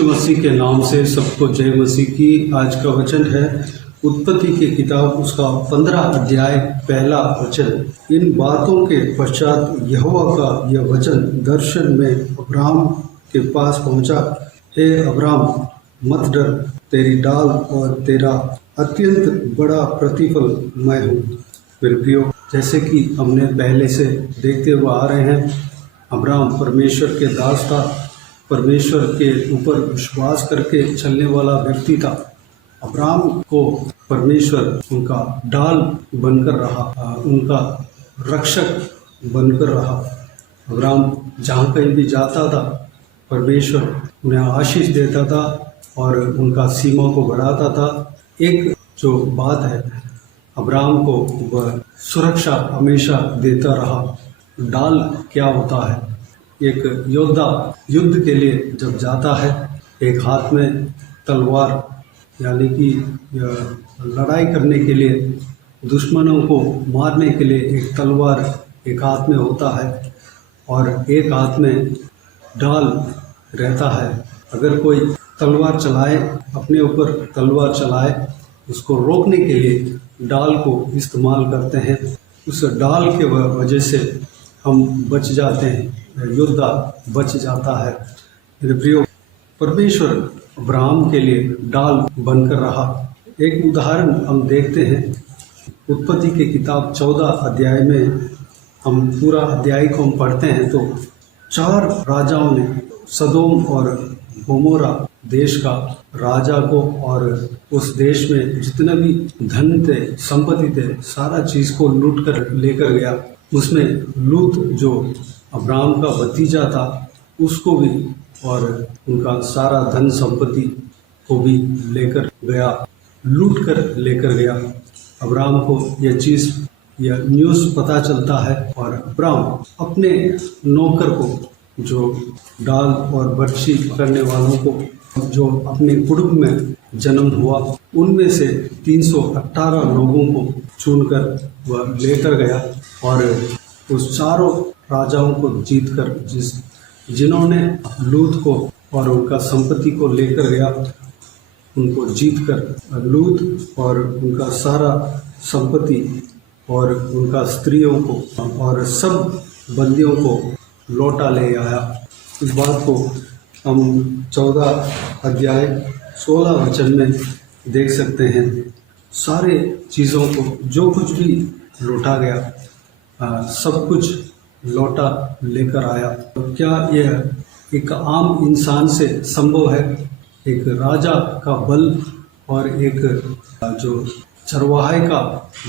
यीशु मसीह के नाम से सबको जय मसीह की। आज का वचन है उत्पत्ति की किताब उसका 15 अध्याय पहला वचन। इन बातों के पश्चात यहोवा का यह वचन दर्शन में अब्राम के पास पहुंचा। हे अब्राम, मत डर, तेरी डाल और तेरा अत्यंत बड़ा प्रतिफल मैं हूँ। मेरे प्रियो, जैसे कि हमने पहले से देखते हुए आ रहे हैं, अब्राम परमेश्वर के दास था, परमेश्वर के ऊपर विश्वास करके चलने वाला व्यक्ति था। अब्राम को परमेश्वर उनका ढाल बनकर रहा, उनका रक्षक बनकर रहा। अब्राम जहाँ कहीं भी जाता था, परमेश्वर उन्हें आशीष देता था और उनका सीमा को बढ़ाता था। एक जो बात है, अब्राम को वह सुरक्षा हमेशा देता रहा। ढाल क्या होता है? एक योद्धा युद्ध के लिए जब जाता है, एक हाथ में तलवार यानी कि लड़ाई करने के लिए, दुश्मनों को मारने के लिए एक तलवार एक हाथ में होता है और एक हाथ में ढाल रहता है। अगर कोई तलवार चलाए, अपने ऊपर तलवार चलाए, उसको रोकने के लिए ढाल को इस्तेमाल करते हैं। उस ढाल के वजह से हम बच जाते हैं, योद्धा बच जाता है। मेरे प्रियो, परमेश्वर अब्राहम के लिए ढाल बनकर रहा। एक उदाहरण हम देखते हैं, उत्पत्ति की किताब 14 अध्याय में हम पूरा अध्याय को हम पढ़ते हैं तो 4 राजाओं ने सदोम और गोमोरा देश का राजा को और उस देश में जितने भी धन थे, संपत्ति थे, सारा चीज़ को लूट कर लेकर गया। उसमें लूत जो अब्राहम का भतीजा था, उसको भी और उनका सारा धन संपत्ति को भी लेकर गया, लूट कर लेकर गया। अब्राहम को यह चीज़, यह न्यूज़ पता चलता है और अब्राहम अपने नौकर को, जो डाल और बर्छी पकड़ने वालों को, जो अपने कुटुंब में जन्म हुआ, उनमें से 318 लोगों को चुनकर वह लेकर गया और उस चारों राजाओं को जीतकर, जिन्होंने लूत को और उनका संपत्ति को लेकर गया, उनको जीतकर लूत और उनका सारा संपत्ति और उनका स्त्रियों को और सब बंदियों को लौटा ले आया। इस बात को हम 14 अध्याय 16 वचन में देख सकते हैं। सारे चीज़ों को, जो कुछ भी लौटा गया, सब कुछ लौटा लेकर आया। तो क्या यह एक आम इंसान से संभव है? एक राजा का बल और एक जो चरवाहे का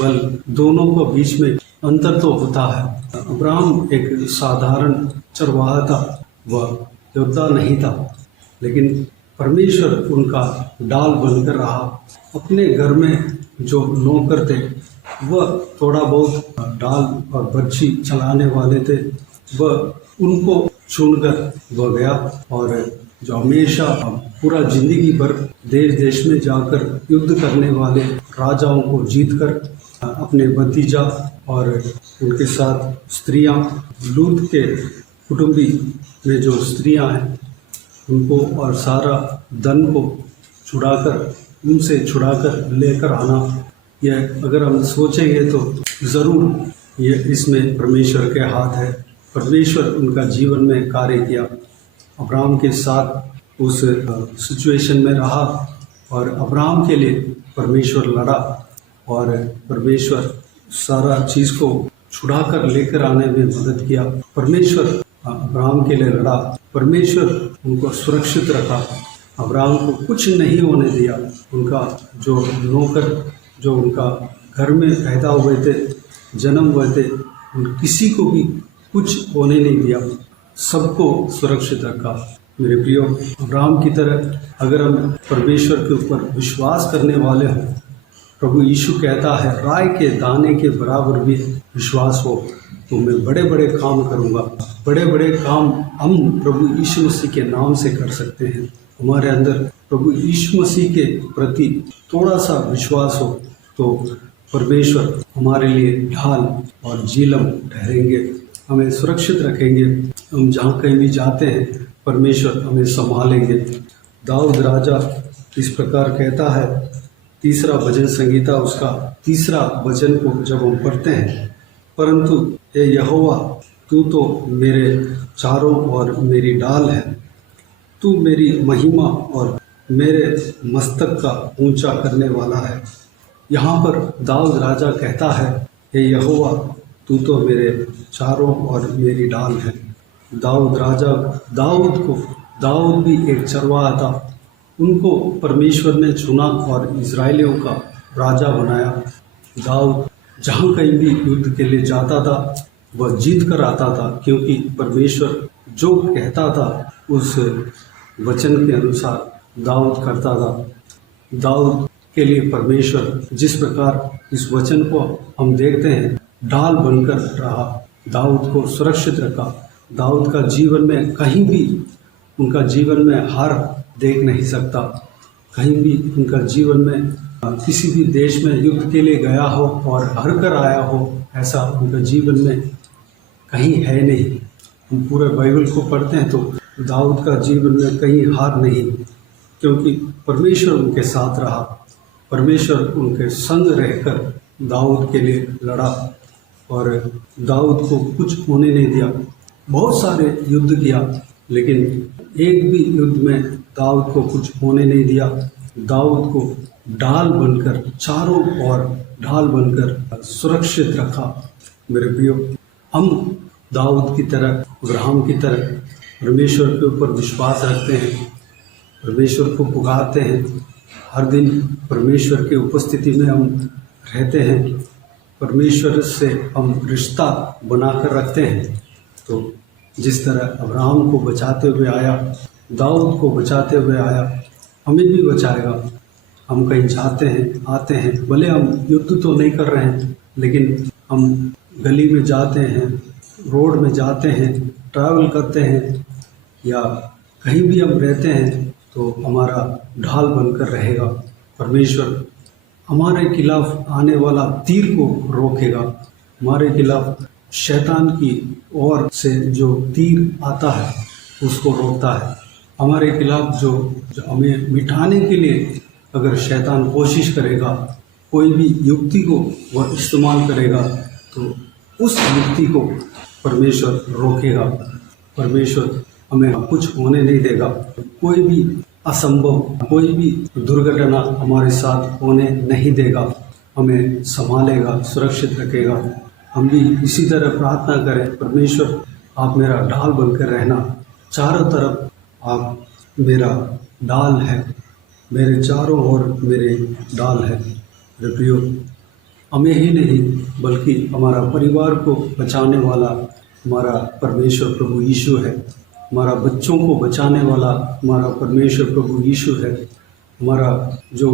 बल, दोनों को बीच में अंतर तो होता है। अब्राहम एक साधारण चरवाहा था, वह योद्धा नहीं था, लेकिन परमेश्वर उनका ढाल बनकर रहा। अपने घर में जो नौकर थे, वह थोड़ा बहुत ढाल और बर्छी चलाने वाले थे, वह उनको चुनकर वह गया और जो हमेशा पूरा जिंदगी भर देश देश में जाकर युद्ध करने वाले राजाओं को जीतकर अपने भतीजा और उनके साथ स्त्रियां, लूत के कुटुंबी में जो स्त्रियां हैं, उनको और सारा धन को छुड़ाकर, उनसे छुड़ाकर लेकर आना, यह अगर हम सोचेंगे तो ज़रूर ये इसमें परमेश्वर के हाथ है। परमेश्वर उनका जीवन में कार्य किया। अब्राहम के साथ उस सिचुएशन में रहा और अब्राहम के लिए परमेश्वर लड़ा और परमेश्वर सारा चीज़ को छुड़ाकर लेकर आने में मदद किया। परमेश्वर अब्राहम के लिए लड़ा, परमेश्वर उनको सुरक्षित रखा, अब्राहम को कुछ नहीं होने दिया। उनका जो नौकर, जो उनका घर में पैदा हुए थे, जन्म हुए थे, किसी को भी कुछ होने नहीं दिया, सबको सुरक्षित रखा। मेरे प्रियो, अब्राहम की तरह अगर हम परमेश्वर के ऊपर विश्वास करने वाले हों, प्रभु यीशु कहता है, राय के दाने के बराबर भी विश्वास हो तो मैं बड़े बड़े काम करूँगा। बड़े बड़े काम हम प्रभु यीशु मसीह के नाम से कर सकते हैं। हमारे अंदर प्रभु यीशु मसीह के प्रति थोड़ा सा विश्वास हो तो परमेश्वर हमारे लिए ढाल और झीलम ठहरेंगे, हमें सुरक्षित रखेंगे। हम जहाँ कहीं भी जाते हैं, परमेश्वर हमें संभालेंगे। दाऊद राजा इस प्रकार कहता है, तीसरा भजन संगीता उसका तीसरा वचन को जब हम पढ़ते हैं, परंतु हे यहोवा, तू तो मेरे चारों ओर मेरी डाल है, तू मेरी महिमा और मेरे मस्तक का ऊंचा करने वाला है। यहाँ पर दाऊद राजा कहता है, हे यहोवा, तू तो मेरे चारों ओर मेरी डाल है। दाऊद भी एक चरवाहा था, उनको परमेश्वर ने चुना और इजराइलियों का राजा बनाया। दाऊद जहाँ कहीं भी युद्ध के लिए जाता था वह जीत कर आता था, क्योंकि परमेश्वर जो कहता था उस वचन के अनुसार दाऊद करता था। दाऊद के लिए परमेश्वर जिस प्रकार इस वचन को हम देखते हैं, ढाल बनकर रहा, दाऊद को सुरक्षित रखा। दाऊद का जीवन में कहीं भी उनका जीवन में हार देख नहीं सकता, कहीं भी उनका जीवन में किसी भी देश में युद्ध के लिए गया हो और हार कर आया हो, ऐसा उनका जीवन में कहीं है नहीं। हम पूरे बाइबल को पढ़ते हैं तो दाऊद का जीवन में कहीं हार नहीं, क्योंकि परमेश्वर उनके साथ रहा, परमेश्वर उनके संग रहकर दाऊद के लिए लड़ा और दाऊद को कुछ होने नहीं दिया। बहुत सारे युद्ध किया, लेकिन एक भी युद्ध में दाऊद को कुछ होने नहीं दिया। दाऊद को ढाल बनकर, चारों ओर ढाल बनकर सुरक्षित रखा। मेरे प्रियो, हम दाऊद की तरह, अब्राहम की तरह परमेश्वर के ऊपर विश्वास रखते हैं, परमेश्वर को पुकारते हैं, हर दिन परमेश्वर की उपस्थिति में हम रहते हैं, परमेश्वर से हम रिश्ता बनाकर रखते हैं। तो जिस तरह अब्राहम को बचाते हुए आया, दाऊद को बचाते हुए आया, हमें भी बचाएगा। हम कहीं जाते हैं, आते हैं, भले हम युद्ध तो नहीं कर रहे हैं, लेकिन हम गली में जाते हैं, रोड में जाते हैं, ट्रैवल करते हैं या कहीं भी हम रहते हैं, तो हमारा ढाल बनकर रहेगा। परमेश्वर हमारे खिलाफ आने वाला तीर को रोकेगा, हमारे खिलाफ शैतान की ओर से जो तीर आता है उसको रोकता है। हमारे खिलाफ जो हमें मिटाने के लिए अगर शैतान कोशिश करेगा, कोई भी युक्ति को वह इस्तेमाल करेगा, तो उस युक्ति को परमेश्वर रोकेगा। परमेश्वर हमें कुछ होने नहीं देगा, कोई भी असंभव, कोई भी दुर्घटना हमारे साथ होने नहीं देगा, हमें संभालेगा, सुरक्षित रखेगा। हम भी इसी तरह प्रार्थना करें, परमेश्वर आप मेरा ढाल बनकर रहना, चारों तरफ आप मेरा ढाल है, मेरे चारों ओर मेरे ढाल है। मेरे प्रियो, हमें ही नहीं बल्कि हमारा परिवार को बचाने वाला हमारा परमेश्वर प्रभु यीशु है, हमारा बच्चों को बचाने वाला हमारा परमेश्वर प्रभु यीशु है, हमारा जो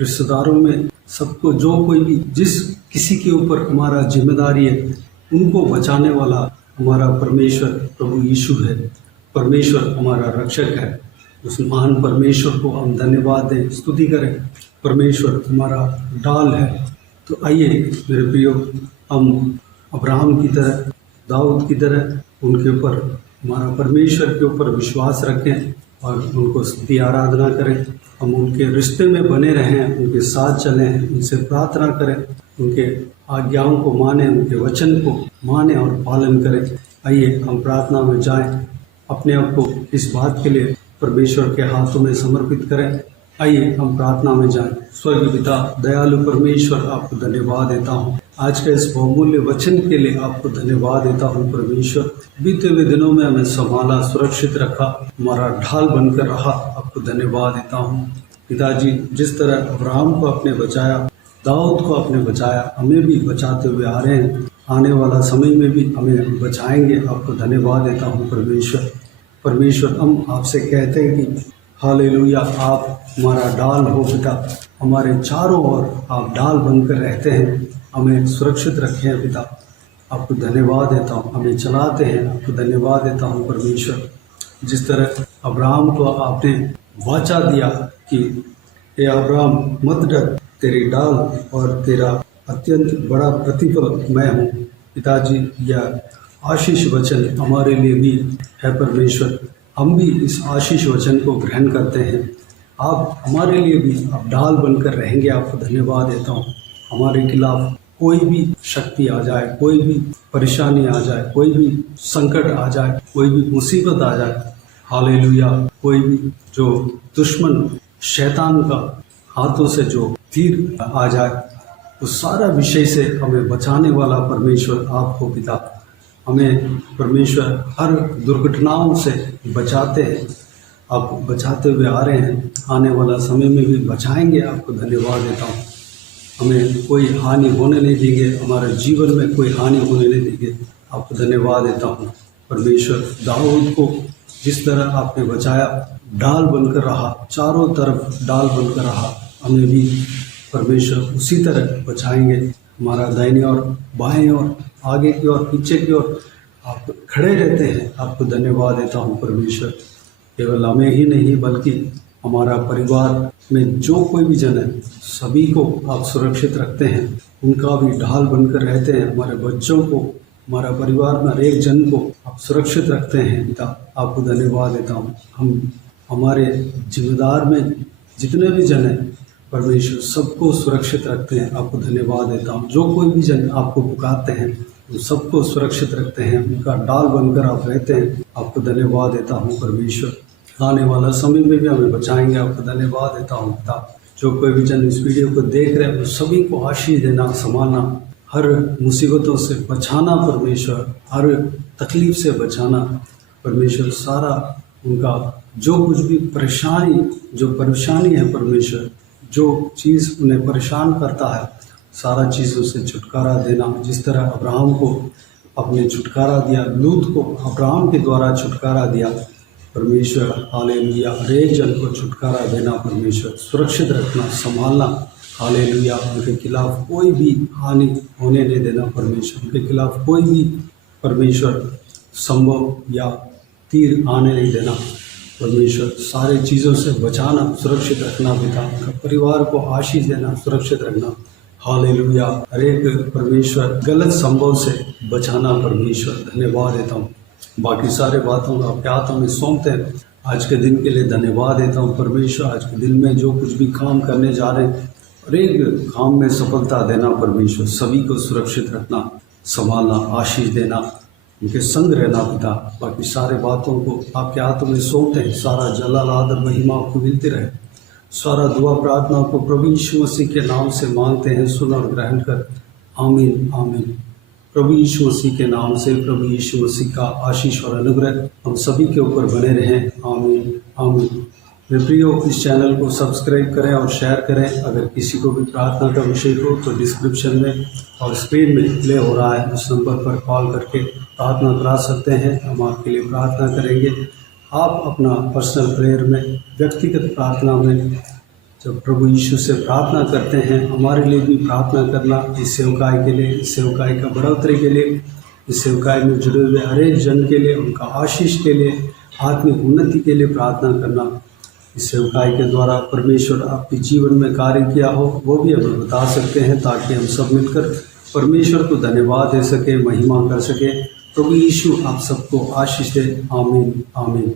रिश्तेदारों में सबको, जो कोई भी जिस किसी के ऊपर हमारा जिम्मेदारी है, उनको बचाने वाला हमारा परमेश्वर प्रभु यीशु है। परमेश्वर हमारा रक्षक है, उस महान परमेश्वर को हम धन्यवाद दें, स्तुति करें। परमेश्वर हमारा ढाल है। तो आइए मेरे प्रियो, हम अब्राहम की तरह, दाऊद की तरह उनके ऊपर, हमारा परमेश्वर के ऊपर विश्वास रखें और उनको स्तुति आराधना करें। हम उनके रिश्ते में बने रहें, उनके साथ चलें, उनसे प्रार्थना करें, उनके आज्ञाओं को माने, उनके वचन को माने और पालन करें। आइए हम प्रार्थना में जाएं, अपने आप को इस बात के लिए परमेश्वर के हाथों में समर्पित करें। आइए हम प्रार्थना में जाएं। स्वर्गीय पिता, दयालु परमेश्वर, आपको धन्यवाद देता हूँ आज के इस बहुमूल्य वचन के लिए, आपको धन्यवाद देता हूँ परमेश्वर। बीते हुए दिनों में हमें संभाला, सुरक्षित रखा, हमारा ढाल बनकर रहा, आपको धन्यवाद देता हूँ पिताजी। जिस तरह अब्राहम को आपने बचाया, दाऊद को आपने बचाया, हमें भी बचाते हुए आ रहे हैं, आने वाला समय में भी हमें बचाएंगे। आपको धन्यवाद देता हूँ परमेश्वर। परमेश्वर, हम आपसे कहते हैं कि हालेलुया, आप हमारा ढाल हो पिता, हमारे चारों ओर आप ढाल बनकर रहते हैं, हमें सुरक्षित रखे हैं पिता। आपको धन्यवाद देता हूँ, हमें चलाते हैं, आपको धन्यवाद देता हूँ परमेश्वर। जिस तरह अब्राहम को आपने वाचा दिया कि हे अब्राहम मत डर, तेरी ढाल और तेरा अत्यंत बड़ा प्रतिफल मैं हूँ। पिताजी, यह आशीष वचन हमारे लिए भी है परमेश्वर। हम भी इस आशीष वचन को ग्रहण करते हैं। आप हमारे लिए भी आप ढाल बनकर रहेंगे, आपको धन्यवाद देता हूँ। हमारे खिलाफ कोई भी शक्ति आ जाए, कोई भी परेशानी आ जाए, कोई भी संकट आ जाए, कोई भी मुसीबत आ जाए, हालेलुया, कोई भी जो दुश्मन शैतान का हाथों से जो तीर आ जाए, उस सारा विषय से हमें बचाने वाला परमेश्वर आपको पिता, हमें परमेश्वर हर दुर्घटनाओं से बचाते हैं। आप बचाते हुए आ रहे हैं, आने वाला समय में भी बचाएंगे। आपको धन्यवाद देता हूँ। हमें कोई हानि होने नहीं देंगे, हमारे जीवन में कोई हानि होने नहीं देंगे। आपको धन्यवाद देता हूँ। परमेश्वर दाऊद को जिस तरह आपने बचाया, ढाल बनकर रहा, चारों तरफ ढाल बनकर रहा, हमें भी परमेश्वर उसी तरह बचाएंगे। हमारा दाहिनी ओर, बाएं ओर, आगे की ओर, पीछे की ओर आप खड़े रहते हैं। आपको धन्यवाद देता हूँ परमेश्वर। केवल हमें ही नहीं बल्कि हमारा परिवार में जो कोई भी जन है, सभी को आप सुरक्षित रखते हैं, उनका भी ढाल बनकर रहते हैं। हमारे बच्चों को, हमारा परिवार में हर एक जन को आप सुरक्षित रखते हैं पिता। आपको धन्यवाद देता हूँ। हम हमारे जिम्मेदार में जितने भी जन हैं परमेश्वर सबको सुरक्षित रखते हैं। आपको धन्यवाद देता हूँ। जो कोई भी जन आपको पुकारते हैं उन सबको सुरक्षित रखते हैं, उनका डाल बनकर आप रहते हैं। आपको धन्यवाद देता हूँ परमेश्वर। आने वाला समय में भी हमें बचाएंगे। आपको धन्यवाद देता हूँ पिता। जो कोई भी जन इस वीडियो को देख रहे हैं वो सभी को आशीष देना, संभालना, हर मुसीबतों से बचाना परमेश्वर, हर तकलीफ से बचाना परमेश्वर। सारा उनका जो कुछ भी परेशानी है परमेश्वर, जो चीज़ उन्हें परेशान करता है, सारा चीज़ों से छुटकारा देना। जिस तरह अब्राहम को अपने छुटकारा दिया, लूत को अब्राहम के द्वारा छुटकारा दिया परमेश्वर, हालेलुया। हर एक जन को छुटकारा देना परमेश्वर, सुरक्षित रखना, संभालना, हालेलुया। उनके खिलाफ कोई भी हानि होने नहीं देना परमेश्वर, उनके खिलाफ कोई भी परमेश्वर संभव या तीर आने नहीं देना परमेश्वर। सारे चीज़ों से बचाना, सुरक्षित रखना पिता। परिवार को आशीष देना, सुरक्षित रखना, हालेलुया। हर एक परमेश्वर गलत संभव से बचाना परमेश्वर। धन्यवाद देता हूँ। बाकी सारे बातों को आपके हाथों में सौंपते हैं। आज के दिन के लिए धन्यवाद देता हूँ परमेश्वर। आज के दिन में जो कुछ भी काम करने जा रहे हैं, हर एक काम में सफलता देना परमेश्वर। सभी को सुरक्षित रखना, संभालना, आशीष देना, उनके संग रहना पिता। बाकी सारे बातों को आपके हाथों में सौंपते हैं। सारा जलाल, आदर, महिमा आपको मिलती रहे। सारा दुआ प्रार्थना को प्रभु यीशु मसीह के नाम से मांगते हैं, सुन और ग्रहण कर। आमीन, आमीन। प्रभु यीशु मसीह के नाम से प्रभु यीशु मसीह का आशीष और अनुग्रह हम सभी के ऊपर बने रहें। आमीन, आमीन। मेरे प्रियो, इस चैनल को सब्सक्राइब करें और शेयर करें। अगर किसी को भी प्रार्थना का विषय हो तो डिस्क्रिप्शन में और स्क्रीन में प्ले हो रहा है, उस नंबर पर कॉल करके प्रार्थना करा सकते हैं। हम आपके लिए प्रार्थना करेंगे। आप अपना पर्सनल प्रेयर में, व्यक्तिगत प्रार्थना में जब प्रभु यीशु से प्रार्थना करते हैं, हमारे लिए भी प्रार्थना करना। इस सेवकाई के लिए, इस सेवकाई का बढ़ोतरी के लिए, इस सेवकाई में जुड़े हुए हर एक जन के लिए, उनका आशीष के लिए, आत्मिक उन्नति के लिए प्रार्थना करना। इस सेवकाई के द्वारा परमेश्वर आपके जीवन में कार्य किया हो वो भी हमें बता सकते हैं, ताकि हम सब मिलकर परमेश्वर को धन्यवाद दे सके, महिमा कर सके। प्रभु यीशु आप सबको आशीष दे। आमीन, आमीन।